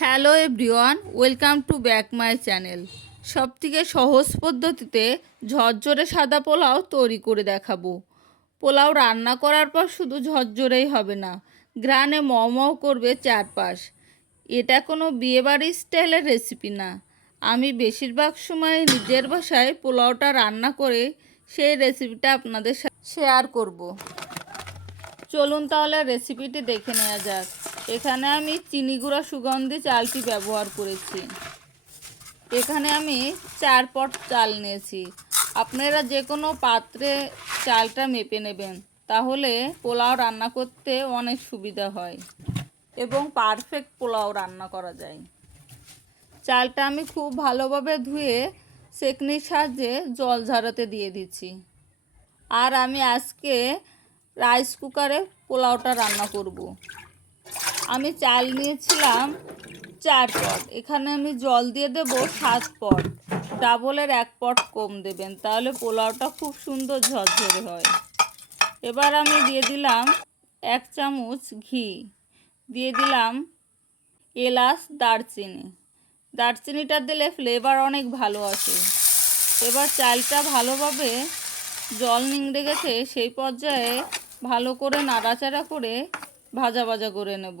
Hello everyone, welcome to back my channel. সবথেকে সহজ পদ্ধতিতে ঝরঝরে সাদা পোলাও তৈরি করে দেখাবো। পোলাও রান্না করার পর শুধু ঝরঝরেই হবে না, ঘ্রাণে মও করবে চারপাশ। এটা কোনো বিয়েবাড়ির স্টাইলের রেসিপি না। আমি বেশিরভাগ সময় নিজের বাসায় পোলাওটা রান্না করে সেই রেসিপিটা আপনাদের সাথে শেয়ার করব। চলুন তাহলে রেসিপিটি দেখে নেওয়া যাক। এখানে আমি চিনি গুঁড়া সুগন্ধি চালটি ব্যবহার করেছি। এখানে আমি 4 পট চাল নিয়েছি। আপনারা যে কোনো পাত্রে চালটা মেপে নেবেন, তাহলে পোলাও রান্না করতে অনেক সুবিধা হয় এবং পারফেক্ট পোলাও রান্না করা যায়। চালটা আমি খুব ভালোভাবে ধুয়ে সেকনির সাহায্যে জল ঝরাতে দিয়ে দিচ্ছি। আর আমি আজকে রাইস কুকারে পোলাওটা রান্না করব। আমি চাল নিয়েছিলাম 4 পট, এখানে আমি জল দিয়ে দেব 7 পট। ডাবলের 1 পট কম দেবেন, তাহলে পোলাওটা খুব সুন্দর ঝরঝরে হয়। এবার আমি দিয়ে দিলাম 1 চামচ ঘি, দিয়ে দিলাম এলাচ, দারচিনিটা দিলে ফ্লেভার অনেক ভালো আসে। এবার চালটা ভালোভাবে জল নিংড়ে গেছে, সেই পর্যায়ে ভালো করে নাড়াচাড়া করে ভাজা ভাজা করে নেব।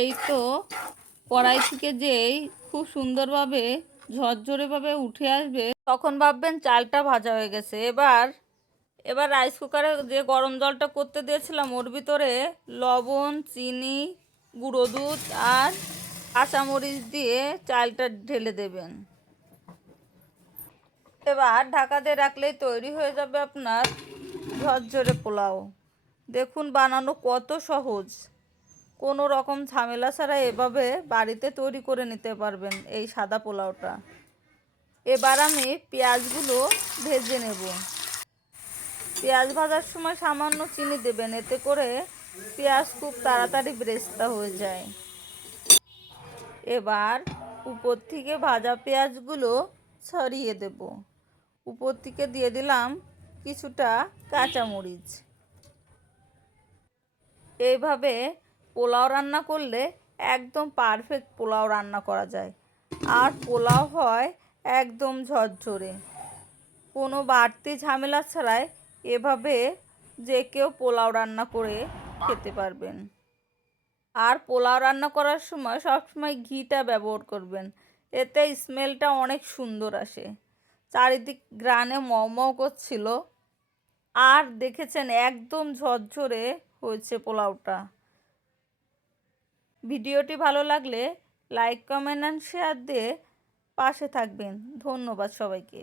এই তো কড়াই থেকে যেই খুব সুন্দরভাবে ঝরঝরেভাবে উঠে আসবে, তখন ভাববেন চালটা ভাজা হয়ে গেছে। এবার রাইস কুকারে যে গরম জলটা করতে দিয়েছিলাম, ওর ভিতরে লবণ, চিনি, গুঁড়ো দুধ আর কাঁচামরিচ দিয়ে চালটা ঢেলে দেবেন। এবার ঢাকা দিয়ে রাখলেই তৈরি হয়ে যাবে আপনার ঝরঝরে পোলাও। দেখুন বানানো কত সহজ, কোনো রকম ঝামেলা ছাড়া এভাবে বাড়িতে তৈরি করে নিতে পারবেন এই সাদা পোলাওটা। এবার আমি পেঁয়াজগুলো ভেজে নেব। পেঁয়াজ ভাজার সময় সামান্য চিনি দেবেন, এতে করে পেঁয়াজ খুব তাড়াতাড়ি ব্রেস্তা হয়ে যায়। এবার উপর থেকে ভাজা পেঁয়াজগুলো ছড়িয়ে দেব। উপর থেকে দিয়ে দিলাম কিছুটা কাঁচামরিচ। এইভাবে পোলাও রান্না করলে একদম পারফেক্ট পোলাও রান্না করা যায়, আর পোলাও হয় একদম ঝরঝরে, কোনো বাড়তি ঝামেলা ছাড়াই এভাবে যে কেউ পোলাও রান্না করে খেতে পারবেন। আর পোলাও রান্না করার সময় সবসময় ঘিটা ব্যবহার করবেন, এতে স্মেলটা অনেক সুন্দর আসে। চারিদিক ঘ্রাণে মও করছিল, আর দেখেছেন একদম ঝরঝরে হয়েছে পোলাওটা। ভিডিওটি ভালো লাগলে লাইক, কমেন্ট অ্যান্ড শেয়ার দিয়ে পাশে থাকবেন। ধন্যবাদ সবাইকে।